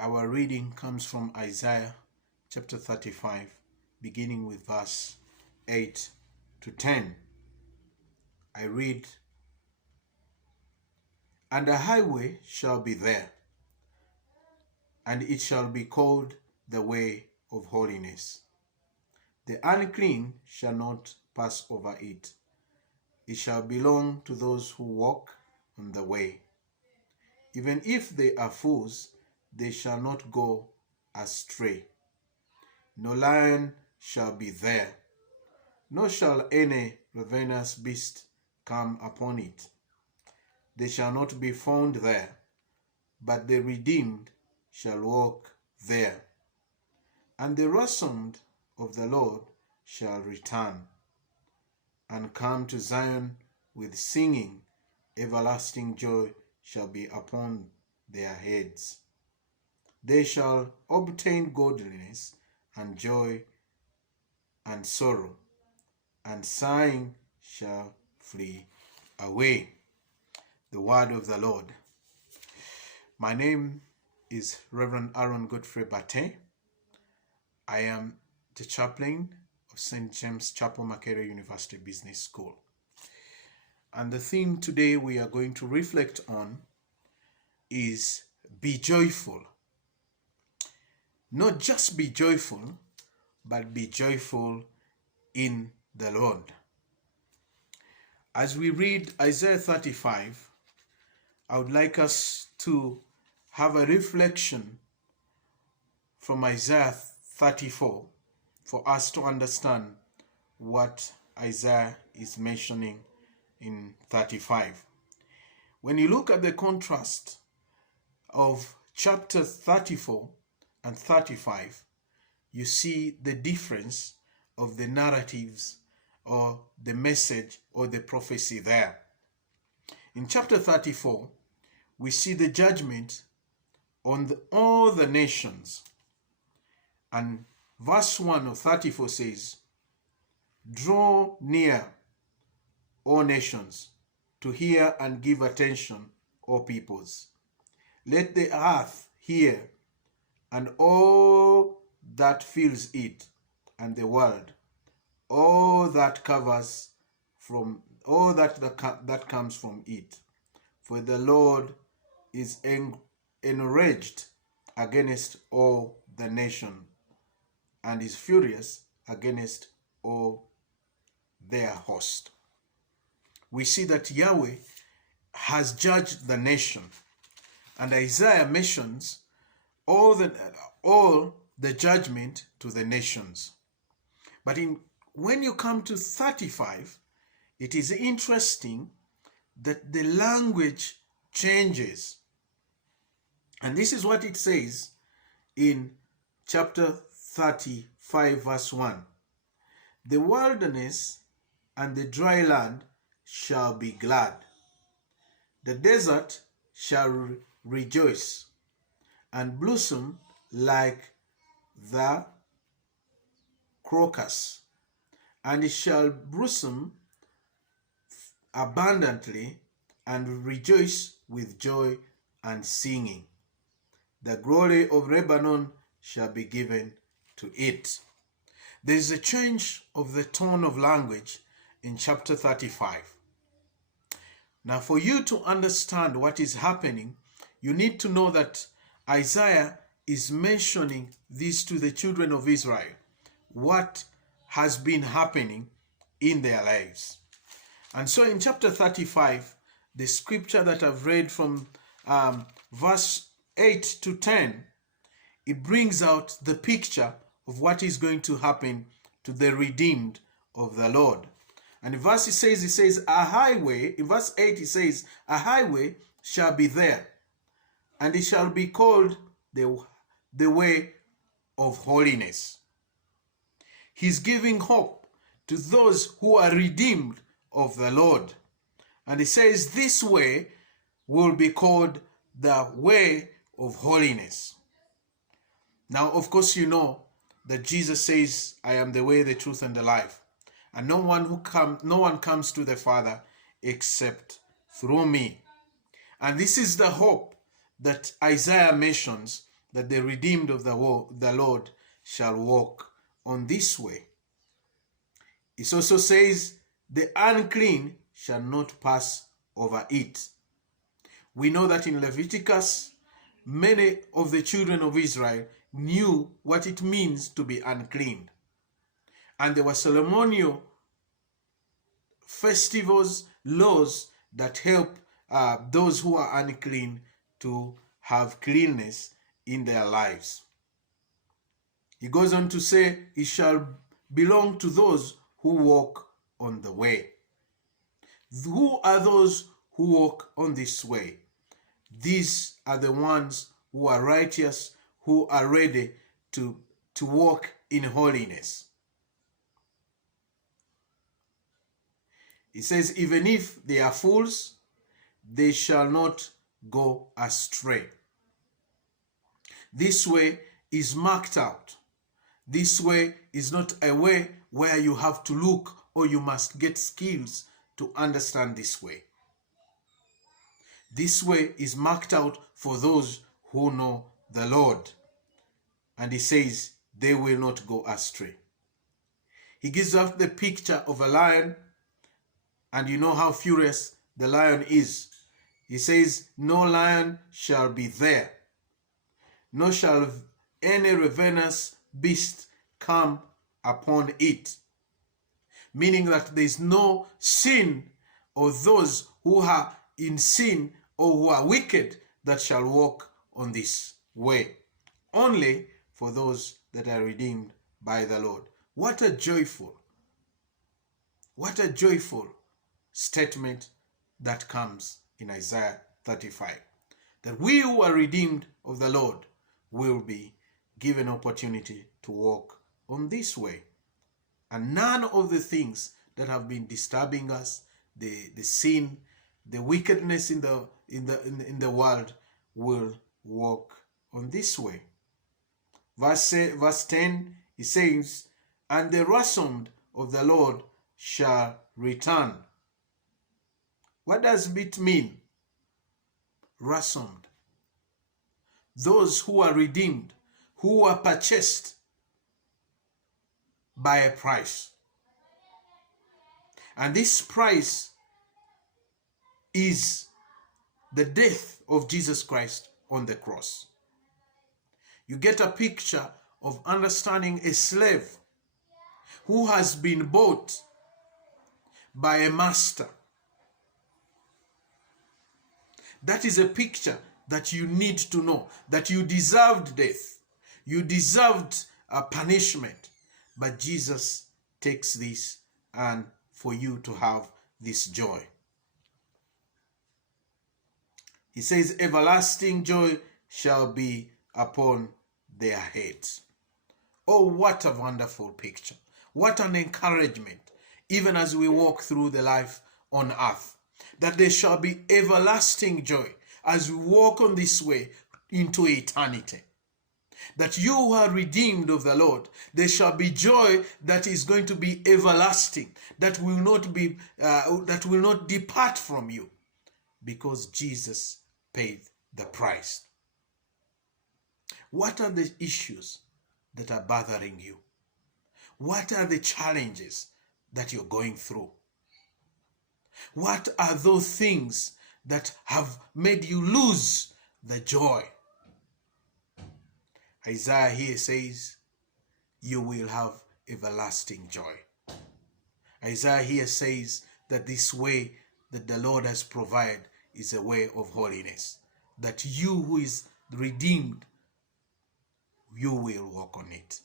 Our reading comes from Isaiah chapter 35, beginning with verse 8 to 10. I read, "And a highway shall be there, and it shall be called the way of holiness. The unclean shall not pass over it. It shall belong to those who walk on the way. Even if they are fools, they shall not go astray. No lion shall be there, nor shall any ravenous beast come upon it. They shall not be found there, but the redeemed shall walk there. And the ransomed of the Lord shall return, and come to Zion with singing. Everlasting joy shall be upon their heads. They shall obtain godliness and joy, and sorrow and sighing shall flee away." The word of the Lord. My name is Reverend Aaron Godfrey Batte. I am the chaplain of St. James Chapel, Makerere University Business School. And the theme today we are going to reflect on is be joyful. Not just be joyful, but be joyful in the Lord. As we read Isaiah 35, I would like us to have a reflection from Isaiah 34 for us to understand what Isaiah is mentioning in 35. When you look at the contrast of chapter 34 and 35, you see the difference of the narratives or the message or the prophecy there. In chapter 34, we see the judgment on all the nations. And verse 1 of 34 says, "Draw near, O nations, to hear and give attention, O peoples. Let the earth hear, and all that fills it, and the world, all that covers from all that comes from it. For the Lord is enraged against all the nation, and is furious against all their host." We see that Yahweh has judged the nation, and Isaiah mentions all the judgment to the nations. But when you come to 35, it is interesting that the language changes. And this is what it says in chapter 35, verse 1. "The wilderness and the dry land shall be glad. The desert shall rejoice and blossom like the crocus, and it shall blossom abundantly and rejoice with joy and singing. The glory of Lebanon shall be given to it." There is a change of the tone of language in chapter 35. Now, for you to understand what is happening, you need to know that Isaiah is mentioning this to the children of Israel, what has been happening in their lives. And so in chapter 35, the scripture that I've read from verse 8 to 10, it brings out the picture of what is going to happen to the redeemed of the Lord. And in verse it says, a highway, in verse 8 it says, "A highway shall be there, and it shall be called the way of holiness." He's giving hope to those who are redeemed of the Lord. And he says this way will be called the way of holiness. Now, of course, you know that Jesus says, "I am the way, the truth, and the life. And no one comes to the Father except through me." And this is the hope that Isaiah mentions that the redeemed of the Lord shall walk on this way. It also says, the unclean shall not pass over it. We know that in Leviticus, many of the children of Israel knew what it means to be unclean. And there were ceremonial festivals, laws that help those who are unclean to have cleanness in their lives. He goes on to say, it shall belong to those who walk on the way. Who are those who walk on this way? These are the ones who are righteous, who are ready to walk in holiness. He says, even if they are fools, they shall not go astray. This way is marked out. This way is not a way where you have to look or you must get skills to understand this way. This way is marked out for those who know the Lord. And he says they will not go astray. He gives us the picture of a lion, and you know how furious the lion is. He says, no lion shall be there, nor shall any ravenous beast come upon it. Meaning that there is no sin or those who are in sin or who are wicked that shall walk on this way. Only for those that are redeemed by the Lord. What a joyful statement that comes in Isaiah 35. That we who are redeemed of the Lord will be given opportunity to walk on this way. And none of the things that have been disturbing us, the sin, the wickedness in the world, will walk on this way. Verse 10, he says, and the ransomed of the Lord shall return. What does it mean? Ransomed. Those who are redeemed, who are purchased by a price. And this price is the death of Jesus Christ on the cross. You get a picture of understanding a slave who has been bought by a master. That is a picture that you need to know, that you deserved death. You deserved a punishment. But Jesus takes this and for you to have this joy. He says, everlasting joy shall be upon their heads. Oh, what a wonderful picture. What an encouragement, even as we walk through the life on earth, that there shall be everlasting joy as we walk on this way into eternity. That you who are redeemed of the Lord, there shall be joy that is going to be everlasting, that will not depart from you, because Jesus paid the price. What are the issues that are bothering you? What are the challenges that you're going through? What are those things that have made you lose the joy? Isaiah here says, you will have everlasting joy. Isaiah here says that this way that the Lord has provided is a way of holiness. That you who is redeemed, you will walk on it.